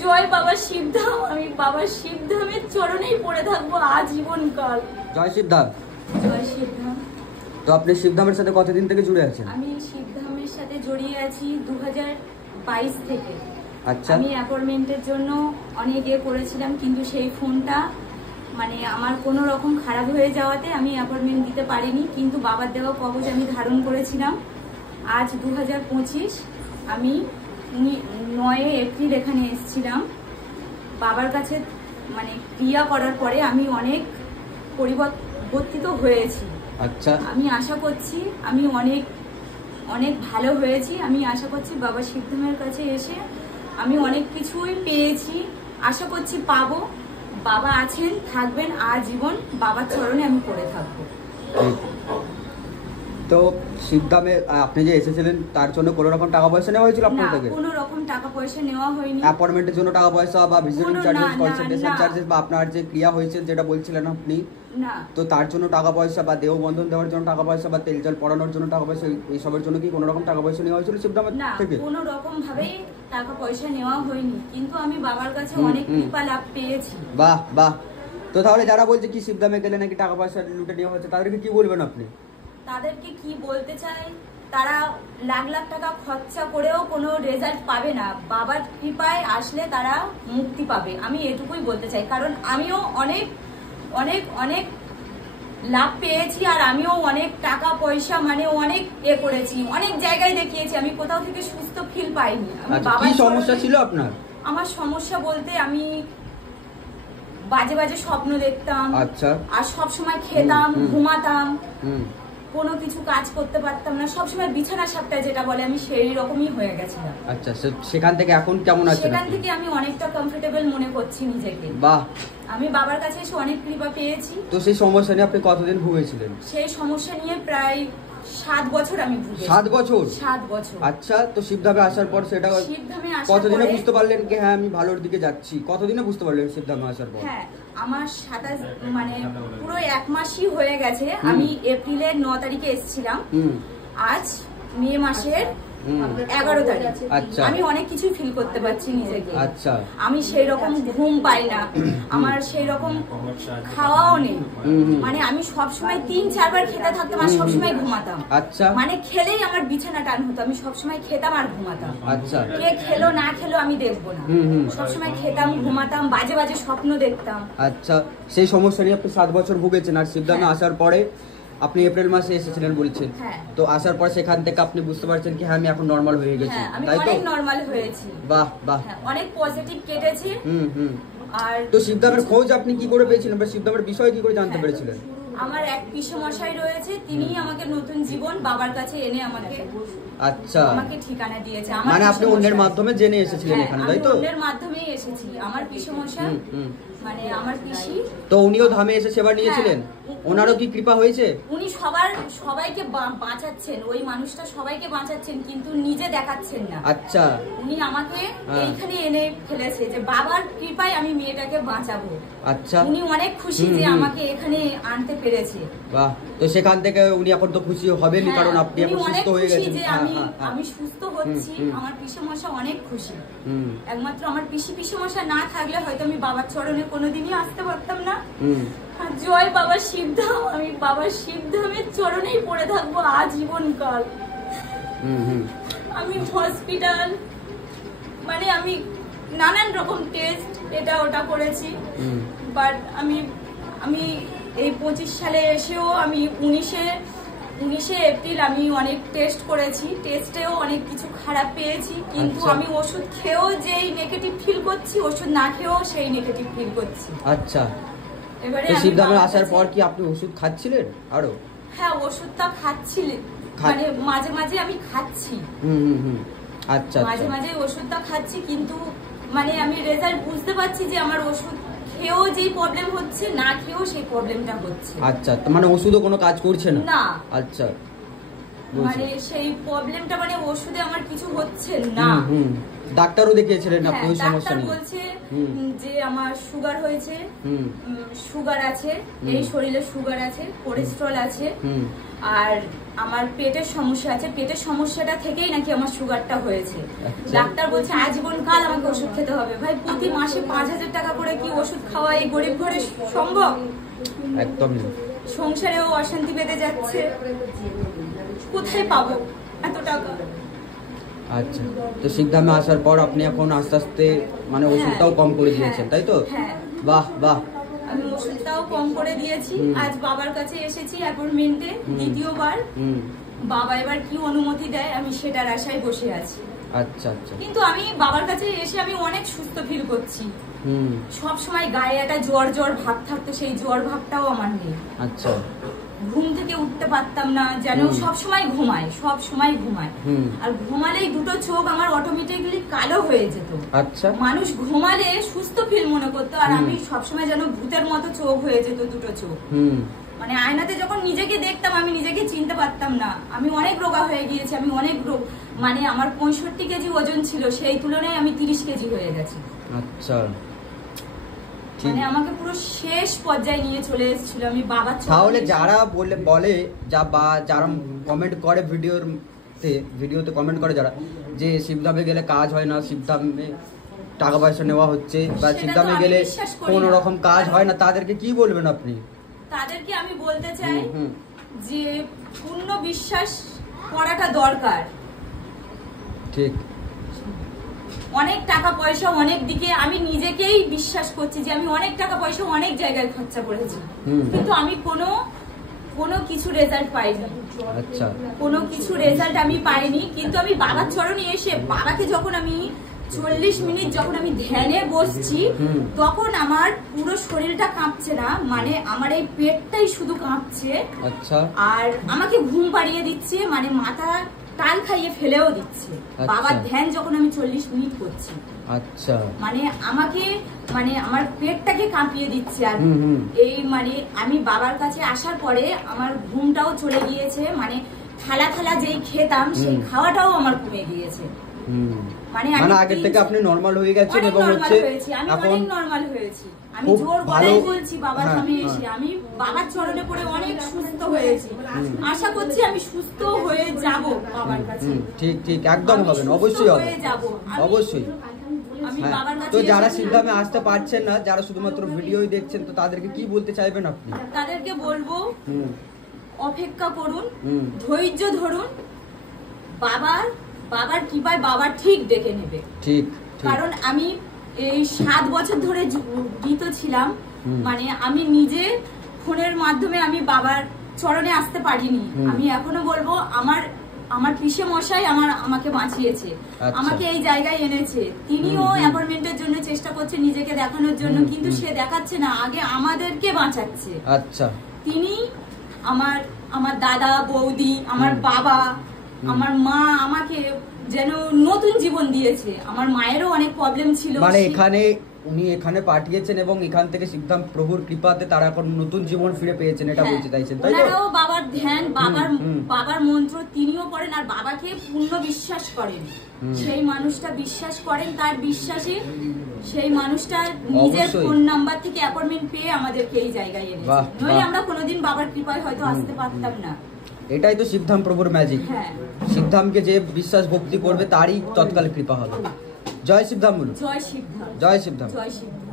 জয় বাবা শিবধাম। আমি বাবা শিবধামের চরণেই পড়ে থাকবো আজীবন কাল। জয় শিবধাম। জয় শিবধাম। তো আপনি শিবধামের সাথে কতদিন থেকে জুড়ে আছেন? আমি শিবধামের সাথে জড়িয়ে আছি 2022 থেকে। আচ্ছা। আমি অ্যাপয়েন্টমেন্টের জন্য অনেক করেছিলাম, কিন্তু সেই ফোনটা মানে আমার কোনো রকম খারাপ হয়ে যাওয়াতে আমি অ্যাপয়েন্টমেন্ট দিতে পারিনি। কিন্তু বাবার দেওয়া কবজ আমি ধারণ করেছিলাম। আজ 2025 আমি 9 এপ্রিল এখানে এসেছিলাম। বাবার কাছে মানে ক্রিয়া করার পরে আমি অনেক পরিবর্তিত হয়েছি। আচ্ছা। আমি আশা করছি আমি অনেক অনেক ভালো হয়েছি। আমি আশা করছি বাবা শিবধামের কাছে এসে আমি অনেক কিছুই পেয়েছি, আশা করছি পাবো। বাবা আছেন, থাকবেন আজীবন। বাবার চরণে আমি পড়ে থাকবো। তো শিবধামে আপনি যে এসেছিলেন তার জন্য কোনো রকম টাকা পয়সা নেওয়া হয়েছিল আপনার থেকে? কোনো রকম টাকা পয়সা নেওয়া হয়নি। অ্যাপয়েন্টমেন্টের জন্য টাকা পয়সা বা ভিজিটিং চার্জেস, কনসালটেশন চার্জেস বা আপনার যে ক্রিয়া হয়েছে যেটা বলছিলেন আপনি, না, তো তার জন্য টাকা পয়সা বা দেহ বন্ধন দেওয়ার জন্য টাকা পয়সা বা তেল জল পড়ানোর জন্য টাকা পয়সা, এইসবের জন্য কি কোনো রকম টাকা পয়সা নেওয়া হয়েছিল শিবধামের থেকে? না, কোনো রকম ভাবেই টাকা পয়সা নেওয়া হয়নি, কিন্তু আমি বাবার কাছে অনেক কৃপা লাভ পেয়েছি। বাহ বাহ। তো তাহলে যারা বলছে কি শিবধামে গেলে নাকি টাকা পয়সা লুটে নেওয়া হচ্ছে, তাদেরকে কি বলবেন আপনি? তাদেরকে কি বলতে চাই, তারা লাখ লাখ টাকা খরচা করেও কোনো রেজাল্ট পাবে না। বাবার কৃপায় আসলে তারা মুক্তি পাবে, আমি এটুকুই বলতে চাই। কারণ আমিও অনেক অনেক অনেক লাভ পেয়েছি, আর আমিও অনেক টাকা পয়সা মানে অনেক করেছি, অনেক জায়গায় দেখিয়েছি। আমি কোথাও থেকে সুস্থ ফিল পাইনি। কি সমস্যা ছিল আপনার? আমার সমস্যা বলতে আমি বাজে বাজে স্বপ্ন দেখতাম। আচ্ছা। আর সব সময় খেতাম, ঘুমাতাম, কোনো কিছু কাজ করতে পারতাম না, সবসময় বিছানা সাপটা যেটা বলে, আমি সেই রকমই হয়ে গেছিলাম। আচ্ছা, সেখান থেকে এখন কেমন আছেন? সেখান থেকে আমি অনেকটা কমফোর্টেবল মনে করছি নিজেকে। বাহ। আমি বাবার কাছে এসে অনেক কৃপা পেয়েছি। তো সেই সমস্যা নিয়ে আপনি কতদিন ভুগেছিলেন? সেই সমস্যা নিয়ে প্রায় 7 বছর আমি ভুগেছি। 7 বছর? 7 বছর। আচ্ছা। তো শিবধামে আসার পর সেটা কতদিনে বুঝতে পারলেন কি হ্যাঁ আমি ভালোর দিকে যাচ্ছি? কতদিনে বুঝতে পারলেন শিবধামে আসার পর? হ্যাঁ, আমার 27 মানে পুরো 1 মাসই হয়ে গেছে। আমি এপ্রিলের 9 তারিখে এসেছিলাম। আজ মে মাসের 11 তারিখ। আচ্ছা। আমি অনেক কিছু ফিল করতে পারছি নিজেকে। আচ্ছা। আমি সেই রকম ঘুম পাই না, আমার সেই রকম খাওয়াও নেই। মানে আমি সবসময় 3-4 বার খেতে থাকতাম আর সবসময় ঘুমাতাম। আচ্ছা। মানে খেলেই আমার বিছানা টান হতো, আমি সবসময় খেতাম আর ঘুমাতাম। আচ্ছা। কে খেলো না খেলো আমি দেখবো না, সবসময় খেতাম, ঘুমাতাম, বাজে বাজে স্বপ্ন দেখতাম। আচ্ছা। সেই সমস্যা নিয়ে আপনি 7 বছর ভুগেছেন, আর শিবধামে আসার পরে আপনি এপ্রিল মাসে এসেছিলেন বলছেন। তো আসার পর সেখান থেকে আপনি বুঝতে পারছেন কি হ্যাঁ আমি এখন নরমাল হয়ে গেছি, তাই তো? অনেক নরমাল হয়েছি। বাহ বাহ। অনেক পজিটিভ কেটেছে। আর তো শিবধামের খোঁজ আপনি কি করে পেয়েছিলেন বা শিবধামের বিষয় কি করে জানতে পেরেছিলেন? আমার এক পিসমশাই রয়েছে, তিনিই আমাকে নতুন জীবন বাবার কাছে এনে আমাকে ঠিকানা দিয়েছে। মানে আপনি অন্যের মাধ্যমে জেনে এসেছিলেন এখানে, তাই তো? অন্যের মাধ্যমেই এসেছি। আমার পিসমশাই মানে আমার পিসি, তো উনিও ধামে এসে সেবা নিয়েছিলেন? ওনারও কি কৃপা হয়েছে? উনি সবাইকে বাঁচাচ্ছেন, ওই মানুষটা সবাইকে বাঁচাচ্ছেন, কিন্তু নিজে দেখাচ্ছেন না। আচ্ছা। উনি আমাকে এইখানে এনে ফেলেছে যে বাবার কৃপায় আমি মেয়েটাকে বাঁচাবো। আচ্ছা। উনি অনেক খুশি যে আমাকে এখানে আনতে পেরেছে। বাহ। তো সেখান থেকে উনি এখন তো খুশি হবেনই, কারণ আপনি এখন সুস্থ হয়ে গেছেন। আমি সুস্থ হচ্ছি, আমার পিসমশাই অনেক খুশি। একমাত্র আমার পিসমশাই না থাকলে হয়তো আমি বাবার চরণে কোনোদিনই আসতে পারতাম না। জয় বাবা শিবধাম। আমি বাবা শিবধামের চরণেই পড়ে থাকবো আজীবন কাল। আমি হসপিটাল মানে আমি নানান রকম টেস্ট এটা ওটা করেছি, বাট আমি এই 25 সালে এসেও আমি 19 এপ্রিল আমি অনেক টেস্ট করেছি। টেস্টেও অনেক কিছু খারাপ পেয়েছি, কিন্তু আমি ওষুধ খেয়েও যেই নেগেটিভ ফিল করছি, ওষুধ না খেয়েও সেই নেগেটিভ ফিল করছি। আচ্ছা। এবারে শিবধামে আসার পর কি আপনি ওষুধ খাচ্ছিলেন আরো? হ্যাঁ, ওষুধটা খাচ্ছিলেন, মানে মাঝে মাঝে আমি খাচ্ছি। আচ্ছা। মাঝে মাঝে ওষুধটা খাচ্ছি, কিন্তু মানে আমি রেজাল্ট বুঝতে পারছি যে আমার ওষুধ খেয়েও যেই প্রবলেম হচ্ছে, না খেয়েও সেই প্রবলেমটা হচ্ছে। আচ্ছা। মানে ওষুধও কোনো কাজ করছে না? না। আচ্ছা। মানে সেই প্রবলেমটা মানে ওষুধে আমার কিছু হচ্ছে না। ডাক্তারও দেখিয়েছিলেন আপনি ওই সমস্যা নিয়ে? ডাক্তার বলছে যে আমার সুগার হয়েছে, সুগার আছে, এই শরীরে সুগার আছে, কোলেস্ট্রল আছে, আর আমার পেটের সমস্যা আছে। পেটের সমস্যাটা থেকেই নাকি আমার সুগারটা হয়েছে। ডাক্তার বলছে আজীবন কাল আমাকে ওষুধ খেতে হবে। ভাই প্রতি মাসে 5,000 টাকা করে কি ওষুধ খাওয়া এই গরিব ঘরে সম্ভব? একদম। সংসারেও অশান্তি বেঁধে যাচ্ছে, কোথায় পাবো এত টাকা? আচ্ছা, তো সিদ্ধামে আসার পর আপনি এখন আস্তে আস্তে মানে ওষুধটাও কম করে দিয়েছেন, তাই তো? বাহ বাহ। আমি ওষুধটাও কম করে দিয়েছি। আজ বাবার কাছে এসেছি অ্যাপয়েন্টমেন্টে দ্বিতীয়বার। বাবা এবার কি অনুমতি দেয় আমি সেটার আশায় বসে আছি। আচ্ছা আচ্ছা। কিন্তু আমি বাবার কাছে এসে আমি অনেক সুস্থ ফিল করছি। সব সময় গায়ে একটা জ্বর জ্বর ভাব থাকতো, সেই জ্বর ভাবটাও আমার নেই। আচ্ছা। ঘুম থেকে উঠতে পারতাম না, যেন সব সময় ঘুমায়। আর ঘুমালেই দুটো চোখ আমার অটোমেটিক্যালি কালো হয়ে যেত। আচ্ছা। মানুষ ঘুমালে সুস্থ ফিল মনে করতো, আর আমি সবসময় যেন ভূতের মতো চোখ হয়ে যেত দুটো চোখ। মানে আয়নাতে যখন নিজেকে দেখতাম আমি নিজেকে চিনতে পারতাম না। আমি অনেক রোগা হয়ে গিয়েছি, আমি অনেক রোগ, মানে আমার 65 কেজি ওজন ছিল, সেই তুলনায় আমি 30 কেজি হয়ে গেছি। আচ্ছা। মানে আমাকে পুরো শেষ পর্যায়ে নিয়ে চলে এসেছিল। আমি বাবা তাহলে যারা বলে যারা কমেন্ট করে ভিডিওতে কমেন্ট করে যারা, যে শিবধামে গেলে কাজ হয় না, শিবধামে টাকা পয়সা নেওয়া হচ্ছে, বা শিবধামে গেলে কোন রকম কাজ হয় না, তাদেরকে কি বলবেন আপনি? তাদেরকে আমি বলতে চাই যে পূর্ণ বিশ্বাস করাটা দরকার। ঠিক। অনেক টাকা পয়সা অনেক দিকে আমি নিজেকেই বিশ্বাস করছি যে আমি অনেক টাকা পয়সা অনেক জায়গায় খরচা করেছি, কিন্তু আমি কোনো কিছু রেজাল্ট পাইনি। আচ্ছা। কোনো কিছু রেজাল্ট আমি পাইনি, কিন্তু আমি বাবার চরণে এসে বাবাকে যখন আমি 40 মিনিট যখন আমি ধ্যানে বসছি, তখন আমার পুরো শরীরটা কাঁপছে না, মানে আমার এই পেটটাই শুধু কাঁপছে। আচ্ছা। আর আমাকে ঘুম পাড়িয়ে দিচ্ছে, মানে মাথা টাল খাইয়ে ফেলেও দিচ্ছে বাবার ধ্যান যখন আমি 40 মিনিট করছি। আচ্ছা। মানে আমাকে মানে আমার পেটটাকে কাঁপিয়ে দিচ্ছে। আর এই মানে আমি বাবার কাছে আসার পরে আমার ঘুমটাও চলে গিয়েছে, মানে থালা যেই খেতাম সেই খাওয়াটাও আমার কমে গিয়েছে। মানে আগের থেকে আপনি নরমাল হয়ে গেছেন এবং হচ্ছে এখন অনেক নরমাল হয়েছি। আমি জোর গলায় বলছি বাবার সামনে এসে আমি বাবার চরণে পড়ে অনেক সুস্থ হয়েছি। আশা করছি আমি সুস্থ হয়ে যাব বাবার কাছে। ঠিক ঠিক, একদম হবেন, অবশ্যই হবে, অবশ্যই। তো যারা সিদ্ধামে আসতে পারছেন না, যারা শুধুমাত্র ভিডিওই দেখছেন, তো তাদেরকে কি বলতে চাইবেন আপনি? তাদেরকে বলবো অপেক্ষা করুন, ধৈর্য ধরুন, বাবার কৃপায় বাবা ঠিক দেখে নেবে। ঠিক। কারণ আমি এই 7 বছর ধরে জীবিত ছিলাম, মানে আমি নিজে ফোনের মাধ্যমে আমি বাবার চরণে আসতে পারিনি। আমি এখনো বলবো আমার পিসে মশাই আমাকে বাঁচিয়েছে, আমাকে এই জায়গায় এনেছে। তিনিও অ্যাপয়েন্টমেন্টের জন্য চেষ্টা করছে নিজেকে দেখানোর জন্য, কিন্তু সে দেখাচ্ছে না, আগে আমাদেরকে বাঁচাচ্ছে। আচ্ছা। তিনি আমার দাদা বৌদি, আমার বাবা, আমার মা আমাকে যেন নতুন জীবন দিয়েছে। আমার মায়েরও অনেক প্রবলেম ছিল, মানে উনি এখানে পাঠিয়েছেন এবং এখান থেকে সিদ্ধাম প্রভুর কৃপাতে তারা এখন নতুন জীবন ফিরে পেয়েছেন, এটা বলতে চাইছেন, তাই তো? ওনারাও বাবার ধ্যান, বাবার মন্ত্র তিনিও পড়েন, আর বাবাকে পূর্ণ বিশ্বাস করেন। সেই মানুষটা বিশ্বাস করেন, তার বিশ্বাসে সেই মানুষটা নিজের ফোন নাম্বার থেকে অ্যাপয়েন্টমেন্ট পেয়ে আমাদেরকে এই জায়গায় এনেছে। নইলে আমরা কোনোদিন বাবার কৃপায় হয়তো আসতে পারতাম না। এটাই তো সিদ্ধাম প্রভুর ম্যাজিক। সিদ্ধামকে যে বিশ্বাস ভক্তি করবে তারই তৎকাল কৃপা হবে। জয় সিদ্ধাম। জয় সিদ্ধাম। জয় সিদ্ধাম। জয় সিদ্ধাম।